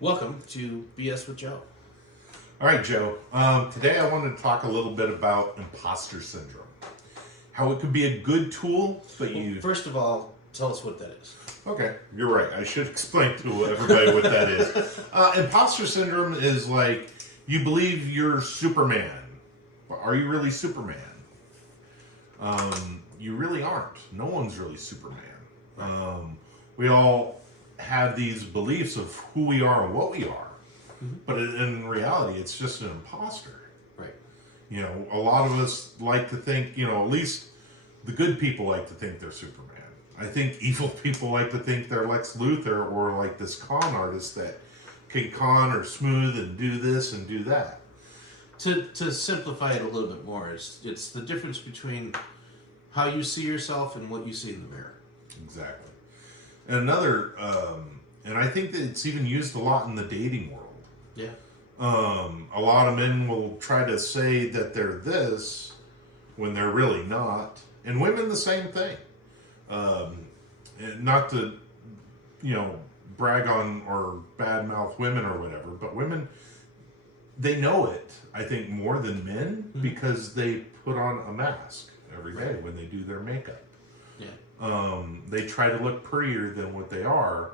Welcome to BS with Joe. All right, Joe. Today I wanted to talk a little bit about imposter syndrome. How it could be a good tool, but First of all, tell us what that is. Okay, you're right. I should explain to everybody what that is. Imposter syndrome is like you believe you're Superman. But are you really Superman? You really aren't. No one's really Superman. We all have these beliefs of who we are and what we are. Mm-hmm. But in reality, it's just an imposter. Right. You know, a lot of us like to think, at least the good people like to think they're Superman. I think evil people like to think they're Lex Luthor or like this con artist that can con or smooth and do this and do that. To simplify it a little bit more, it's the difference between how you see yourself and what you see in the mirror. Exactly. And another, and I think that it's even used a lot in the dating world. Yeah. A lot of men will try to say that they're this when they're really not. And women, the same thing. And not to, brag on or badmouth women or whatever, but women, they know it, I think, more than men because they put on a mask every day when they do their makeup. Yeah. They try to look prettier than what they are.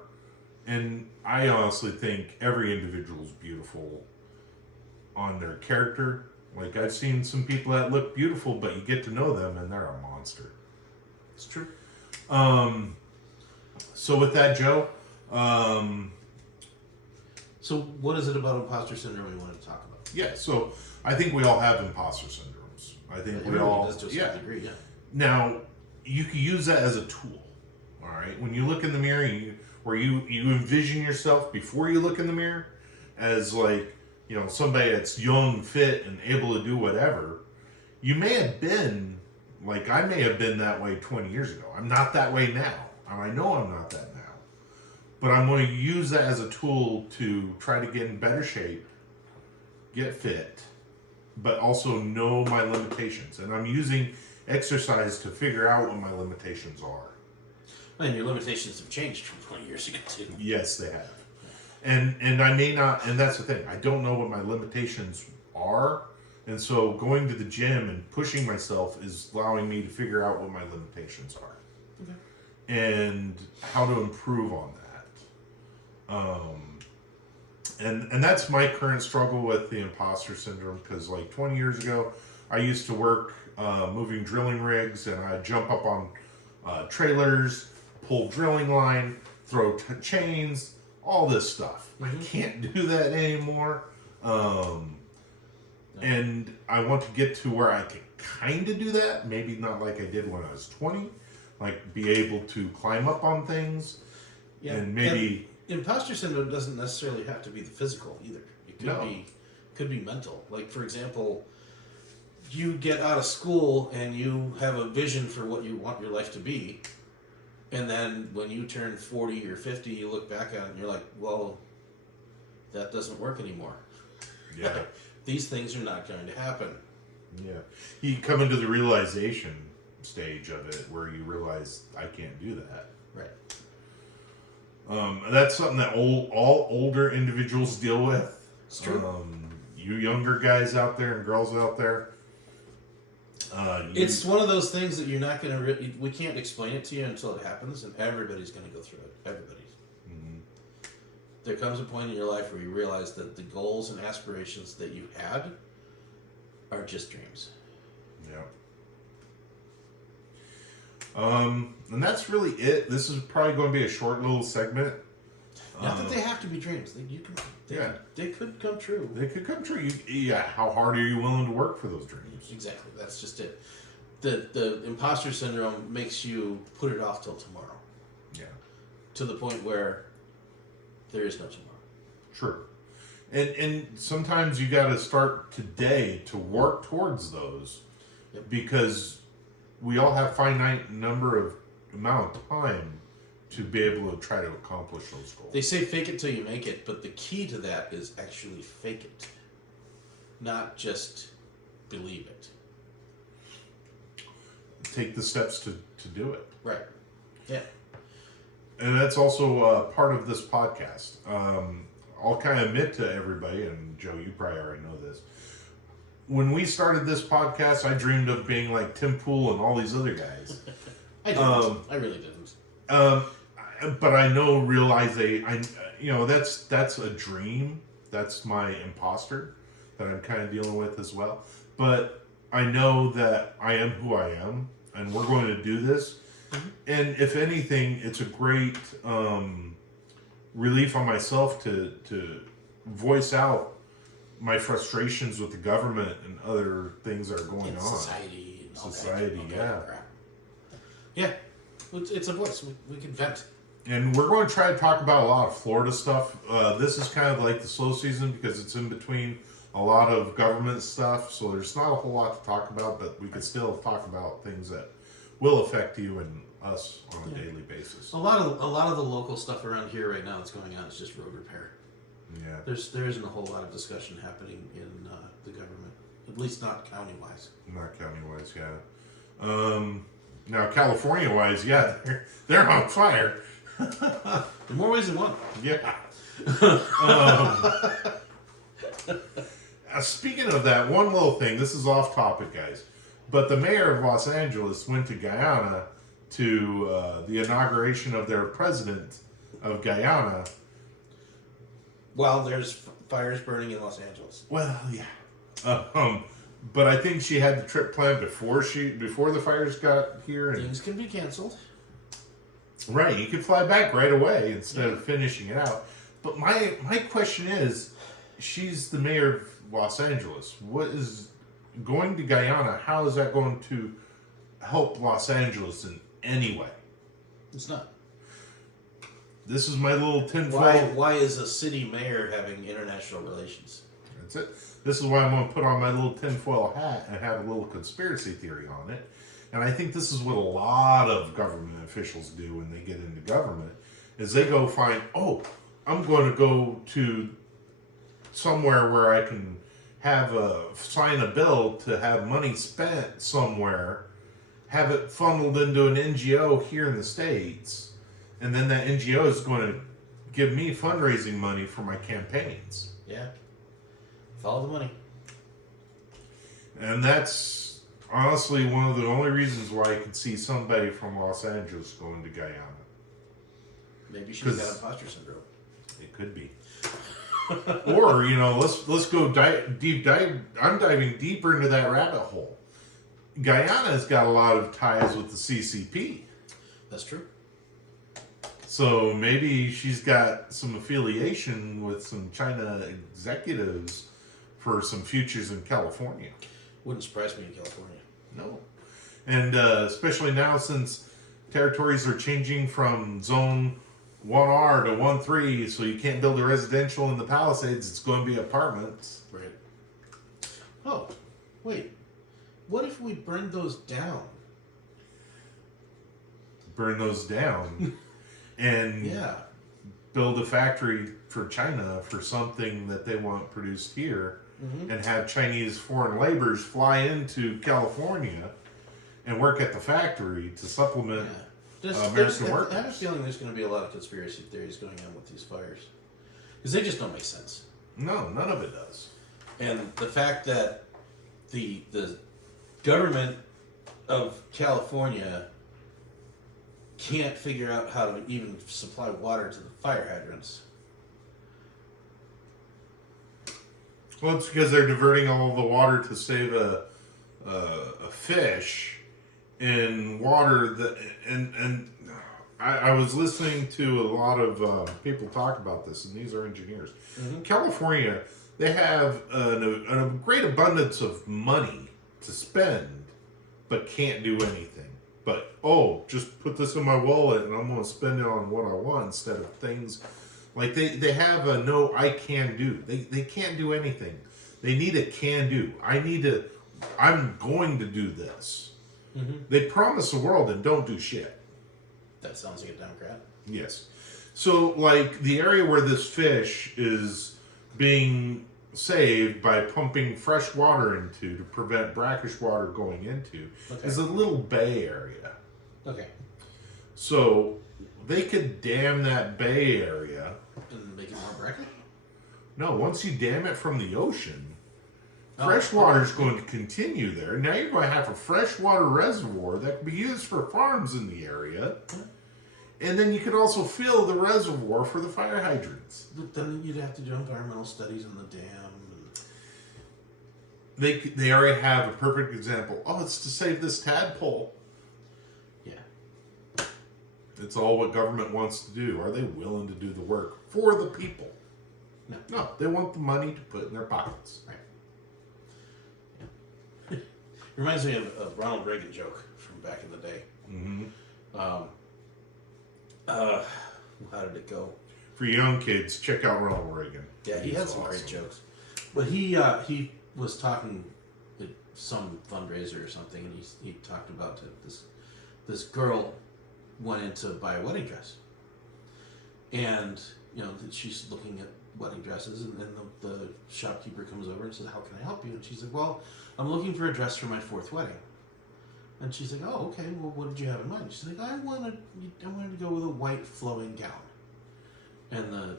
And I honestly think every individual is beautiful on their character. Like, I've seen some people that look beautiful, but you get to know them and they're a monster. It's true. So with that, Joe, so what is it about imposter syndrome you want to talk about? Yeah, so I think we all have imposter syndromes. I think we all does to a certain degree, yeah. Now, you can use that as a tool. All right, when you look in the mirror, you envision yourself before you look in the mirror as somebody that's young, fit, and able to do whatever. You may have been I may have been that way 20 years ago. I'm not that way now. I know I'm not that now. But I'm going to use that as a tool to try to get in better shape, get fit, but also know my limitations. And I'm using exercise to figure out what my limitations are. And your limitations have changed from 20 years ago, too. Yes, they have. And I may not, and that's the thing, I don't know what my limitations are. And so going to the gym and pushing myself is allowing me to figure out what my limitations are. Okay. And how to improve on that. And that's my current struggle with the imposter syndrome, because 20 years ago, I used to work moving drilling rigs, and I'd jump up on trailers, pull drilling line, throw chains, all this stuff. I can't do that anymore. And I want to get to where I can kind of do that. Maybe not like I did when I was 20. Be able to climb up on things. Yeah. And maybe... And imposter syndrome doesn't necessarily have to be the physical either. It could be mental. Like, for example, you get out of school and you have a vision for what you want your life to be. And then when you turn 40 or 50, you look back at it and you're like, well, that doesn't work anymore. Yeah. These things are not going to happen. Yeah. You come into the realization stage of it where you realize I can't do that. Right. And that's something that all older individuals deal with. It's true. You younger guys out there and girls out there. It's one of those things that you're not going to... we can't explain it to you until it happens, and everybody's going to go through it. Everybody. There comes a point in your life where you realize that the goals and aspirations that you had are just dreams. Yeah. And that's really it. This is probably going to be a short little segment. Not that they have to be dreams. They could come true. They could come true. How hard are you willing to work for those dreams? Exactly. That's just it. The imposter syndrome makes you put it off till tomorrow. Yeah. To the point where there is no tomorrow. Sure. And sometimes you got to start today to work towards those. Yep. Because we all have finite amount of time to be able to try to accomplish those goals. They say fake it till you make it, but the key to that is actually fake it. Not just believe it. Take the steps to do it. Right. Yeah. And that's also part of this podcast. I'll kind of admit to everybody, and Joe, you probably already know this. When we started this podcast, I dreamed of being like Tim Pool and all these other guys. I didn't. I really didn't. But I realize that's a dream. That's my imposter that I'm kind of dealing with as well. But I know that I am who I am, and we're going to do this. Mm-hmm. And if anything, it's a great relief on myself to voice out my frustrations with the government and other things that are going on. Society. And society, all that. yeah. Yeah. It's a voice. We can vent. And we're going to try to talk about a lot of Florida stuff. This is kind of like the slow season because it's in between a lot of government stuff. So there's not a whole lot to talk about, but we can still talk about things that will affect you and us on a daily basis. A lot of the local stuff around here right now that's going on is just road repair. Yeah. There isn't a whole lot of discussion happening in the government, at least not county wise. Not county wise, yeah. Now California wise, yeah, they're on fire. In more ways than one. Yeah. Speaking of that, one little thing. This is off topic, guys. But the mayor of Los Angeles went to Guyana to the inauguration of their president of Guyana. While there's fires burning in Los Angeles. Well, yeah. But I think she had the trip planned before the fires got here. And, things can be canceled. right, you could fly back right away instead of finishing it out. But my question is, she's the mayor of Los Angeles. What is going to Guyana? How is that going to help Los Angeles in any way? It's not. This is my little tinfoil. Why is a city mayor having international relations? That's it. This is why I'm going to put on my little tinfoil hat and have a little conspiracy theory on it. And I think this is what a lot of government officials do when they get into government, is they go find, I'm going to go to somewhere where I can sign a bill to have money spent somewhere, have it funneled into an NGO here in the States, and then that NGO is going to give me fundraising money for my campaigns. Yeah. Follow the money. And that's honestly one of the only reasons why I could see somebody from Los Angeles going to Guyana. Maybe she's got imposter syndrome. It could be. Or, let's go deep dive. I'm diving deeper into that rabbit hole. Guyana's got a lot of ties with the CCP. That's true. So maybe she's got some affiliation with some China executives for some futures in California. Wouldn't surprise me in California. No. And especially now since territories are changing from zone 1R to 1-3, so you can't build a residential in the Palisades, it's going to be apartments. Right. Oh, wait. What if we burned those down? Burn those down and build a factory for China for something that they want produced here, and have Chinese foreign laborers fly into California and work at the factory to supplement American workers. I have a feeling there's going to be a lot of conspiracy theories going on with these fires. Because they just don't make sense. No, none of it does. And the fact that the government of California can't figure out how to even supply water to the fire hydrants. Well, it's because they're diverting all the water to save a fish in water that and I was listening to a lot of people talk about this, and these are engineers. California, they have a great abundance of money to spend, but can't do anything. But just put this in my wallet and I'm going to spend it on what I want instead of things like they have a no I can do. They can't do anything. They need a can do. I'm going to do this. They promise the world and don't do shit. That sounds like a Democrat. Yes. So, like, the area where this fish is being saved by pumping fresh water into to prevent brackish water going into is a little bay area. Okay. So, they could dam that bay area. And make it more brackish? No, once you dam it from the ocean, Oh, fresh water is okay. going to continue there. Now you're going to have a freshwater reservoir that can be used for farms in the area. And then you could also fill the reservoir for the fire hydrants. But then you'd have to do environmental studies on the dam. They already have a perfect example. Oh, it's to save this tadpole. Yeah. It's all what government wants to do. Are they willing to do the work for the people? No. No, they want the money to put in their pockets. Right. Yeah. Reminds me of a Ronald Reagan joke from back in the day. Mm-hmm. How did it go? For young kids, check out Ronald Reagan. Yeah, he He's had some awesome. great jokes. But he was talking at some fundraiser or something, and he talked about this girl went in to buy a wedding dress, and she's looking at wedding dresses, and then the shopkeeper comes over and says, "How can I help you?" And she's like, "Well, I'm looking for a dress for my 4th wedding." And she's like, "Oh, okay. Well, what did you have in mind?" She's like, I wanted to go with a white flowing gown." And the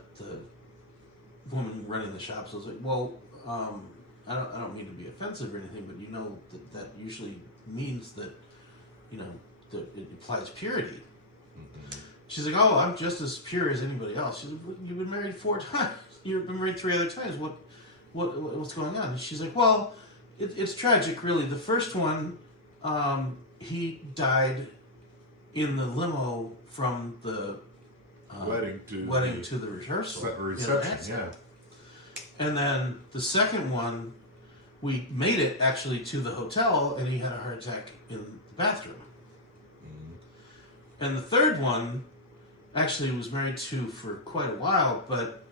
woman running the shop was like, "Well, I don't mean to be offensive or anything, but that usually means that that it implies purity." Mm-hmm. She's like, "Oh, I'm just as pure as anybody else." She's like, "You've been married 4 times. You've been married 3 other times. What's going on?" And she's like, "Well, it's tragic, really. The first one, he died in the limo from the wedding to the rehearsal, reception, yeah. And then the second one, we made it actually to the hotel, and he had a heart attack in the bathroom. Mm-hmm. And the third one, actually was married to for quite a while, but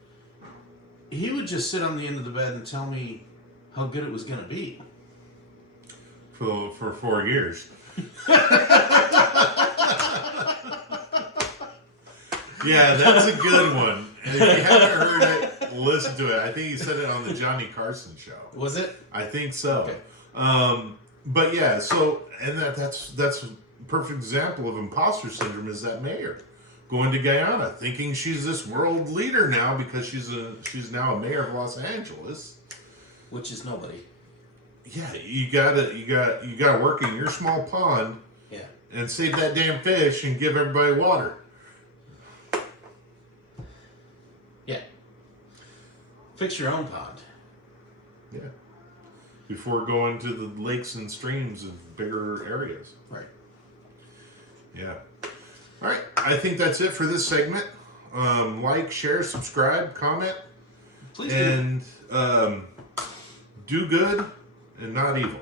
he would just sit on the end of the bed and tell me how good it was going to be. For 4 years. Yeah, that's a good one. And if you haven't heard it, listen to it. I think he said it on the Johnny Carson show. Was it? I think so. Okay. But yeah, so and that's a perfect example of imposter syndrome is that mayor going to Guyana thinking she's this world leader now because she's now a mayor of Los Angeles, Which is nobody. Yeah, you gotta work in your small pond. Yeah. And save that damn fish and give everybody water. Yeah. Fix your own pond. Yeah. Before going to the lakes and streams of bigger areas. Right. Yeah. All right. I think that's it for this segment. Like, share, subscribe, comment. Please and do good and not evil.